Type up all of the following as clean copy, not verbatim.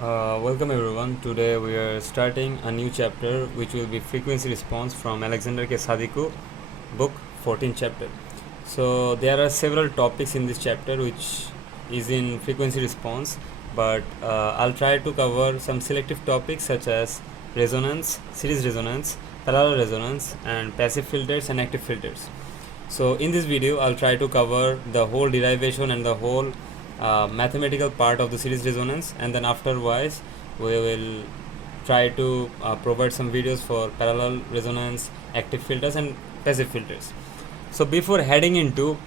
Welcome everyone. Today we are starting a new chapter which will be frequency response from Alexander K. Sadiku book 14th chapter. So there are several topics in this chapter which is in frequency response, but I'll try to cover some selective topics such as resonance, series resonance, parallel resonance, and passive filters and active filters. So in this video I'll try to cover the whole derivation and the whole mathematical part of the series resonance, and then afterwards we will try to provide some videos for parallel resonance, active filters and passive filters. So before heading into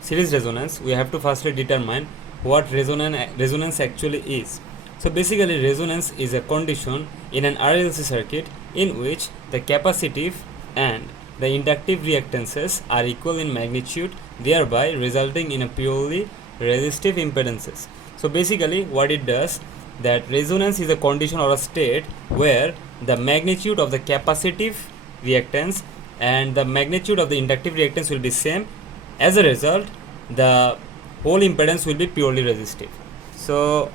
series resonance, we have to firstly determine what resonance actually is. So basically resonance is a condition in an RLC circuit in which the capacitive and the inductive reactances are equal in magnitude, thereby resulting in a purely resistive impedances. So basically what it does, that resonance is a condition or a state where the magnitude of the capacitive reactance and the magnitude of the inductive reactance will be same. As a result, the whole impedance will be purely resistive. So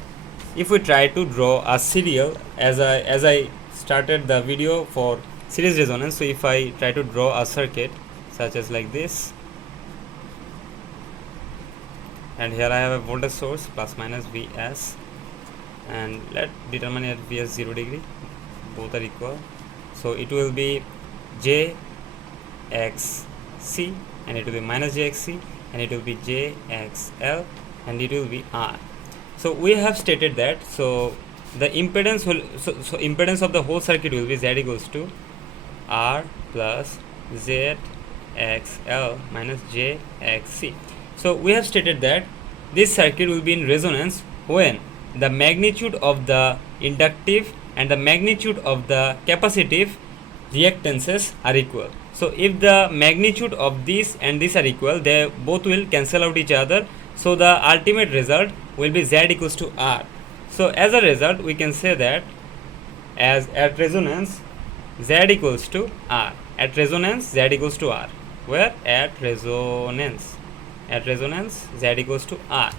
if we try to draw a serial, as I started the video for series resonance, so if I try to draw a circuit such as like this, and here I have a voltage source plus minus Vs, and let determine at Vs 0 degree, both are equal, so it will be Jxc and it will be minus Jxc and it will be Jxl and it will be R. So we have stated that, so the impedance will, so impedance of the whole circuit will be Z equals to R plus ZXL minus JXC. So we have stated that this circuit will be in resonance when the magnitude of the inductive and the magnitude of the capacitive reactances are equal. So if the magnitude of this and this are equal, they both will cancel out each other. So the ultimate result will be Z equals to R. So as a result, we can say that as at resonance, Z equals to R. At resonance, Z equals to R. Where? At resonance. At resonance, Z equals to R.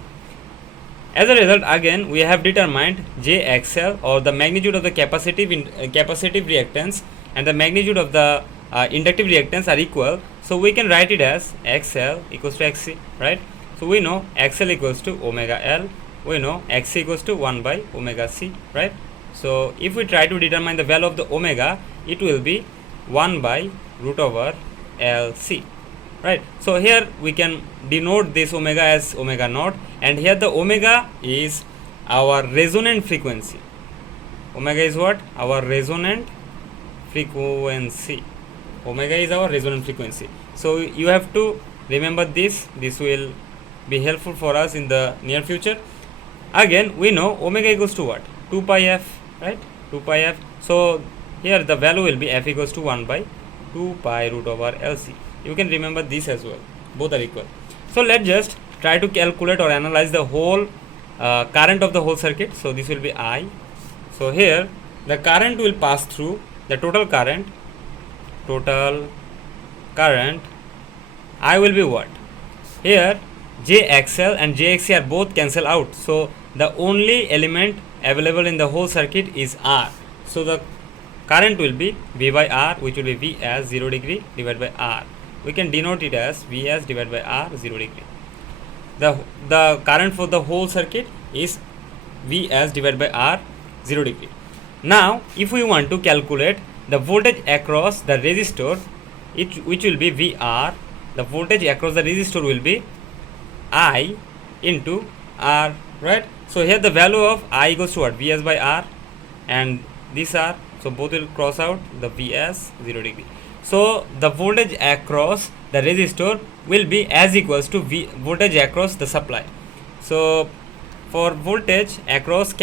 As a result, again, we have determined JXL, or the magnitude of the capacitive reactance and the magnitude of the inductive reactance are equal. So we can write it as XL equals to XC, right? So we know XL equals to omega L. We know XC equals to 1 by omega C, right? So if we try to determine the value of the omega, it will be 1 by root over LC, right? So here we can denote this omega as omega naught, and here the omega is our resonant frequency. Omega is what? Our resonant frequency. Omega is our resonant frequency. So you have to remember this. This will be helpful for us in the near future. Again, we know omega equals to what? 2 pi f, right? 2 pi f. So here the value will be f equals to 1 by 2 pi root over LC. You can remember this as well. Both are equal. So let's just try to calculate or analyze the whole current of the whole circuit. So this will be I. So here the current will pass through, the total current I will be what? Here JXL and JXC are both cancel out. So the only element available in the whole circuit is R. So the current will be V by R, which will be V as 0 degree divided by R. We can denote it as V as divided by R 0 degree. The current for the whole circuit is V as divided by R 0 degree. Now if we want to calculate the voltage across the resistor, which will be VR, the voltage across the resistor will be I into R, right? So here the value of I equals to what? Vs by R, and these are, so both will cross out, the Vs 0 degree. So the voltage across the resistor will be as equals to voltage across the supply. So for voltage across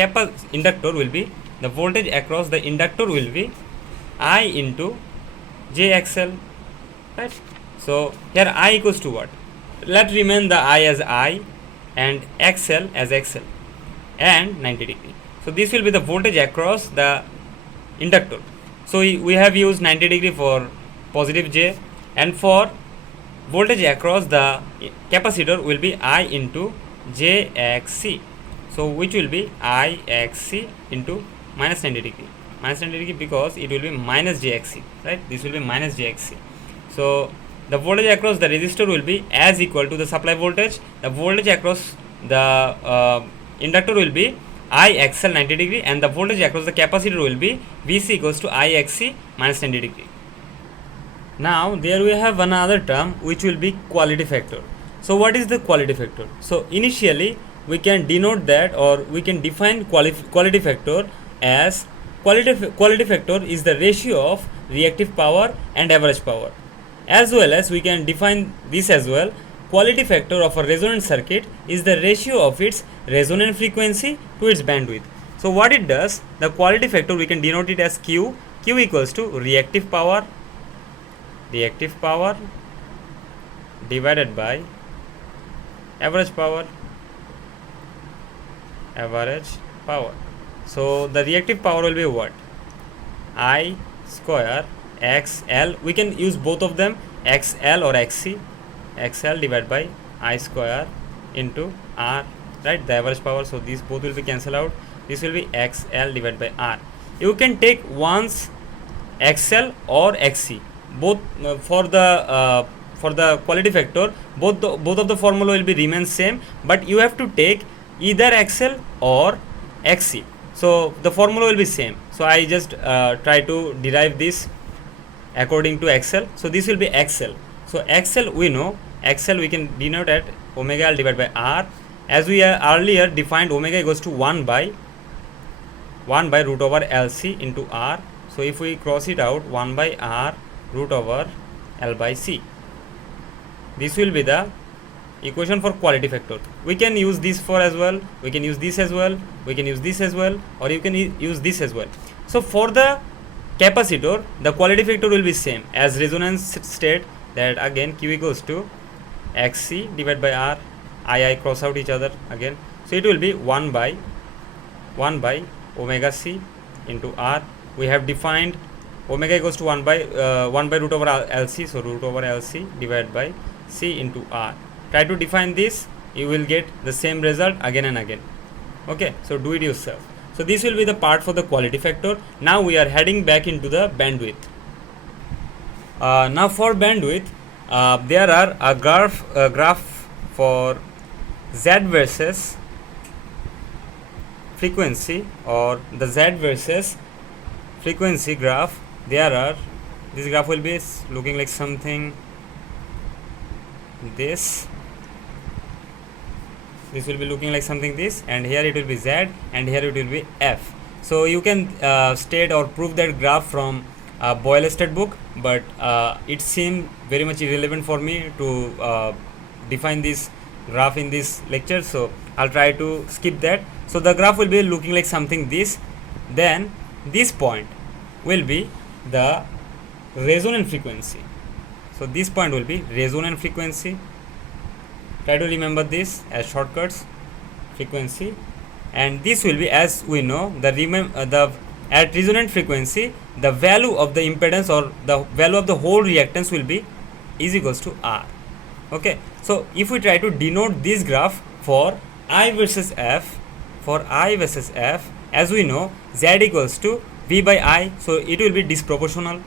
inductor will be, the voltage across the inductor will be I into JXL, right? So here I equals to what? Let remain the I as I and XL as XL and 90 degree. So this will be the voltage across the inductor. So we have used 90 degree for positive J, and for voltage across the capacitor will be I into JXC. So which will be IXC into minus 90 degree. Minus 90 degree because it will be minus JXC, right? This will be minus JXC. So the voltage across the resistor will be as equal to the supply voltage. The voltage across the inductor will be IXL 90 degree, and the voltage across the capacitor will be VC equals to IXC minus 90 degree. Now there we have another term which will be quality factor. So what is the quality factor? So initially we can denote that, or we can define quality factor as quality factor is the ratio of reactive power and average power. As well as we can define this as well, quality factor of a resonant circuit is the ratio of its resonant frequency to its bandwidth. So what it does, the quality factor we can denote it as Q equals to reactive power divided by average power. So the reactive power will be what? I square XL. We can use both of them, XL or XC. XL divided by I square into R, right? The average power. So these both will be cancelled out. This will be XL divided by R. You can take once XL or XC. Both for the quality factor, both of the formula will be remain same, but you have to take either XL or XC. So the formula will be same. So I just try to derive this according to XL. So this will be XL. So XL we know, XL we can denote at omega L divided by R, as we earlier defined omega equals to 1 by root over LC into R. So if we cross it out, 1 by R root over L by C. This will be the equation for quality factor. We can use this for as well, we can use this as well, we can use this as well, or you can use this as well. So for the capacitor, the quality factor will be same as resonance state, that again Q equals to XC divided by R. I cross out each other again. So it will be 1 by omega C into R. We have defined omega equals to 1 by root over LC. So root over LC divided by C into R. Try to define this, you will get the same result again and again. Okay, so do it yourself. So this will be the part for the quality factor. Now we are heading back into the bandwidth. Now for bandwidth, there are a graph for Z versus frequency, or the Z versus frequency graph. This graph will be looking like something this will be looking like something this, and here it will be Z, and here it will be F. So you can state or prove that graph from Boyle state book, but it seemed very much irrelevant for me to define this graph in this lecture, so I'll try to skip that. So the graph will be looking like something this, then this point will be the resonant frequency. So this point will be resonant frequency. Try to remember this as shortcuts, frequency, and this will be, as we know, at resonant frequency, the value of the impedance or the value of the whole reactance will be is equals to R. Okay, so if we try to denote this graph for I versus F, as we know, Z equals to V by I, so it will be disproportional.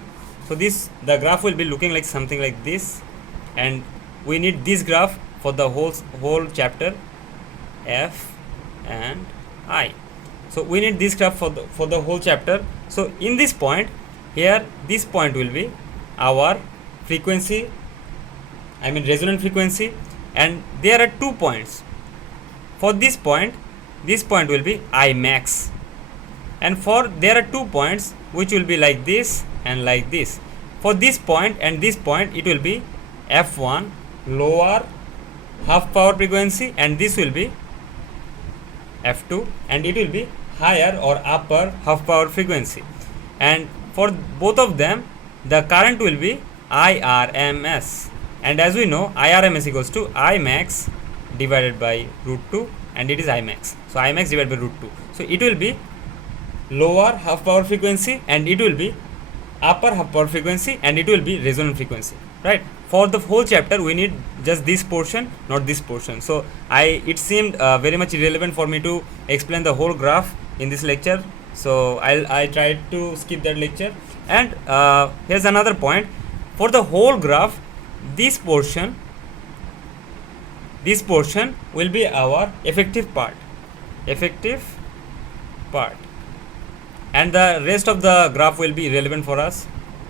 So the graph will be looking like something like this, and we need this graph for the whole chapter F and I. So we need this graph for the whole chapter. So in this point here, this point will be our frequency, I mean resonant frequency, and there are 2 points. For this point will be I max, and there are 2 points which will be like this and like this. For this point and this point, it will be F1 lower half power frequency, and this will be F2, and it will be higher or upper half power frequency. And for both of them, the current will be IRMS, and as we know, IRMS equals to I max divided by root 2, and it is I max. So I max divided by root 2. So it will be lower half power frequency, and it will be upper half power frequency, and it will be resonant frequency, right? for the whole chapter we need just this portion, not this portion. So it seemed very much irrelevant for me to explain the whole graph in this lecture, so I tried to skip that lecture. And here's another point: for the whole graph, this portion will be our effective part, and the rest of the graph will be irrelevant for us.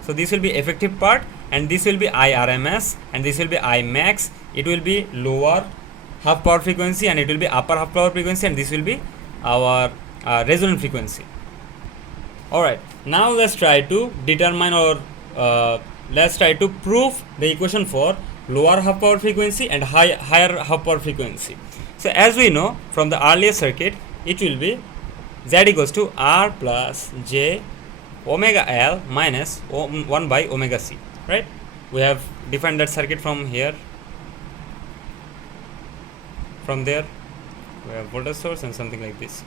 So this will be effective part, and this will be IRMS, and this will be Imax. It will be lower half power frequency, and it will be upper half power frequency, and this will be our resonant frequency. Alright, now let's try to determine, or let's try to prove the equation for lower half power frequency and higher half power frequency. So as we know from the earlier circuit, it will be Z equals to R plus J omega L minus 1 by omega C, right? We have defined that circuit from here. From there we have voltage source and something like this.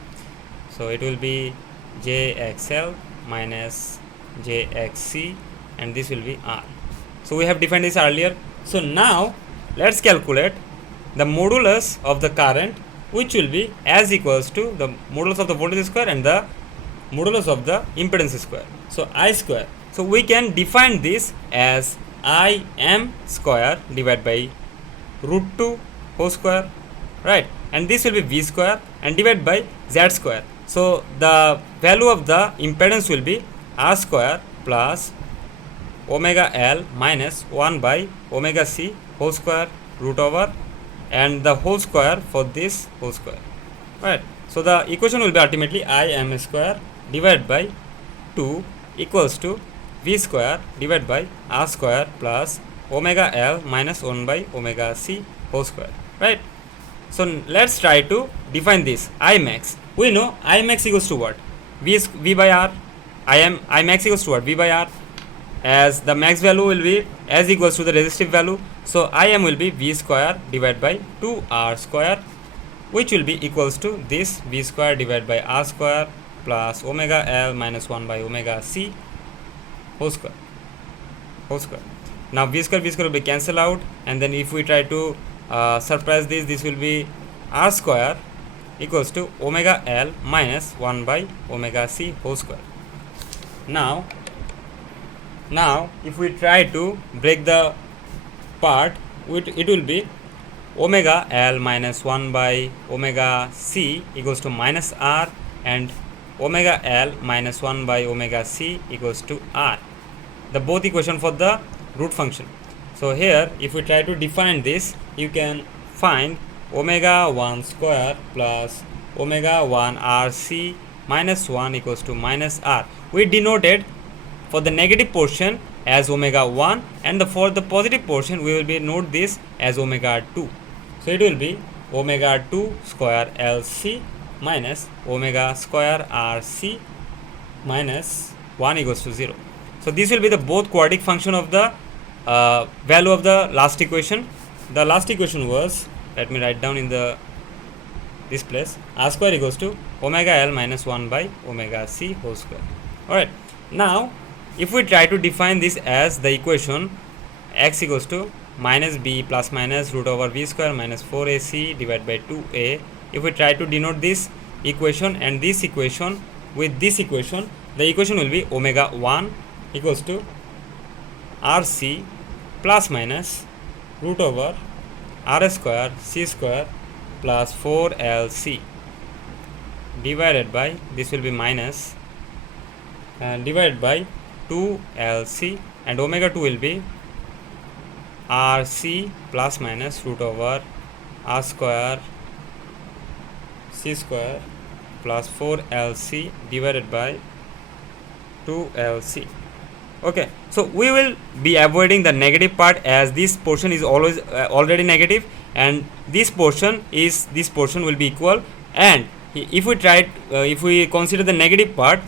So it will be JXL minus JXC, and this will be R. So we have defined this earlier. So now let's calculate the modulus of the current, which will be as equals to the modulus of the voltage square and the modulus of the impedance square. So I square. So we can define this as Im square divided by root 2 whole square, right? And this will be V square and divided by Z square. So the value of the impedance will be R square plus omega L minus 1 by omega C whole square root over, and the whole square for this whole square, right? So the equation will be ultimately Im square divided by 2 equals to V square divided by R square plus omega L minus 1 by omega C whole square, right? So let's try to define this Imax. We know Imax equals to what? V by R. Imax equals to what? V by R, as the max value will be as equals to the resistive value. So Im will be V square divided by 2R square, which will be equals to this V square divided by R square plus omega L minus 1 by omega C whole square. Now V square will be cancelled out, and then if we try to surprise this will be R square equals to omega L minus 1 by omega C whole square. Now if we try to break the part, it will be omega L minus 1 by omega C equals to minus R, and omega L minus 1 by omega C equals to R, the both equation for the root function. So here if we try to define this, you can find omega 1 square plus omega 1 RC minus 1 equals to minus R. We denoted for the negative portion as omega 1, and for the positive portion we will be note this as omega 2. So it will be omega 2 square LC minus omega square RC minus 1 equals to 0. So this will be the both quadratic function of the value of the last equation. The last equation was, let me write down in this place, R square equals to omega L minus 1 by omega C whole square. Alright, now if we try to define this as the equation x equals to minus b plus minus root over v square minus 4ac divided by 2a, if we try to denote this equation and this equation with this equation, the equation will be omega 1 equals to rc plus minus root over r square c square plus 4lc divided by, this will be minus, divided by 2lc, and omega 2 will be rc plus minus root over r square c square plus 4lc divided by 2lc. Okay, so we will be avoiding the negative part, as this portion is always already negative, and this portion will be equal. And if we try if we consider the negative part,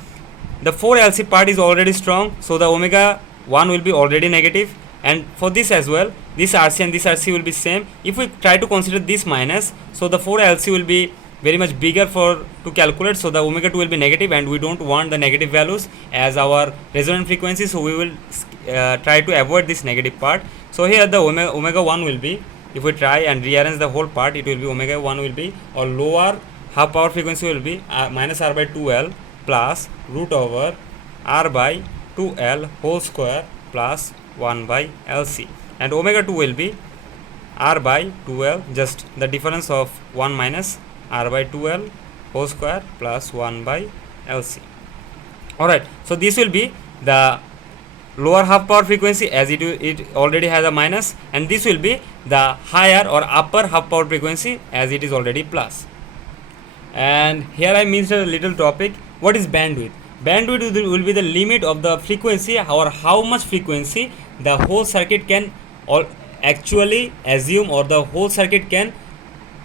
the 4lc part is already strong, so the omega 1 will be already negative, and for this as well, this rc and this rc will be same. If we try to consider this minus, so the 4lc will be very much bigger to calculate, so the omega 2 will be negative, and we don't want the negative values as our resonant frequency, so we will try to avoid this negative part. So here the omega 1 will be, if we try and rearrange the whole part, it will be omega 1 will be, or lower half power frequency will be minus r by 2l plus root over r by 2l whole square plus 1 by LC, and omega 2 will be r by 2l, just the difference of 1 minus r by 2l whole square plus 1 by LC. Alright, so this will be the lower half power frequency, as it already has a minus, and this will be the higher or upper half power frequency, as it is already plus. And here I missed a little topic. What is bandwidth? Bandwidth will be the limit of the frequency, or how much frequency the whole circuit can actually assume, or the whole circuit can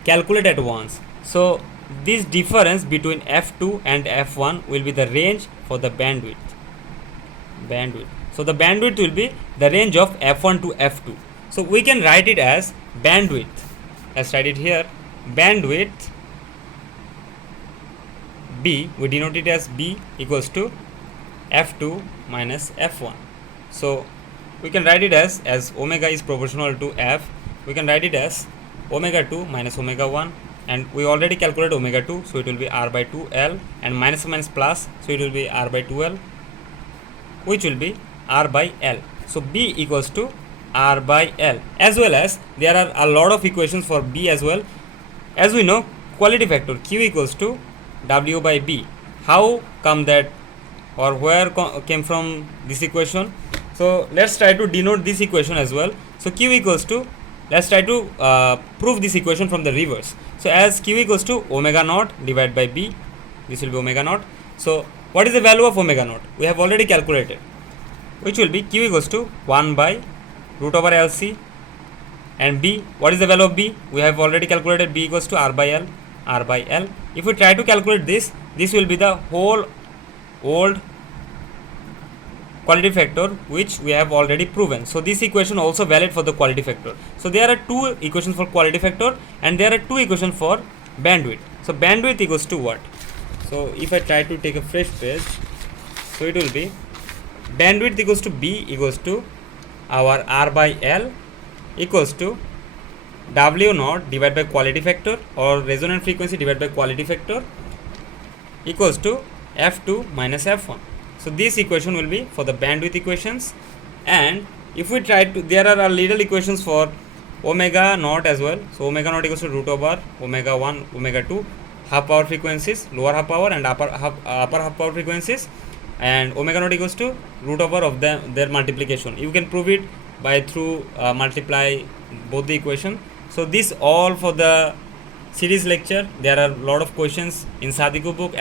calculate at once. So this difference between f2 and f1 will be the range for the bandwidth. So the bandwidth will be the range of f1 to f2. So we can write it as bandwidth. Let's write it here. Bandwidth B, we denote it as B equals to f2 minus f1. So we can write it as omega is proportional to f, we can write it as omega 2 minus omega 1, and we already calculated omega 2, so it will be r by 2l, and minus minus plus, so it will be r by 2l, which will be r by l. So B equals to r by l, as well as there are a lot of equations for B as well. As we know, quality factor Q equals to W by B. How come that, or where came from this equation? So let's try to denote this equation as well. So Q equals to, let's try to prove this equation from the reverse. So as Q equals to omega naught divided by B, this will be omega naught. So what is the value of omega naught? We have already calculated, which will be Q equals to 1 by root over LC, and B, what is the value of B? We have already calculated B equals to r by L, r by L. If we try to calculate this will be the whole old quality factor, which we have already proven. So this equation also valid for the quality factor. So there are two equations for quality factor, and there are two equations for bandwidth. So bandwidth equals to what? So if I try to take a fresh page, so it will be bandwidth equals to B equals to our r by L equals to W naught divided by quality factor, or resonant frequency divided by quality factor, equals to f2 minus f1. So this equation will be for the bandwidth equations. And if we try to, there are a little equations for omega naught as well. So omega naught equals to root over omega 1, omega 2 half power frequencies, lower half power and upper half power frequencies, and omega naught equals to root over of their multiplication. You can prove it by through multiply both the equation. So this all for the series lecture. There are a lot of questions in Sadiko book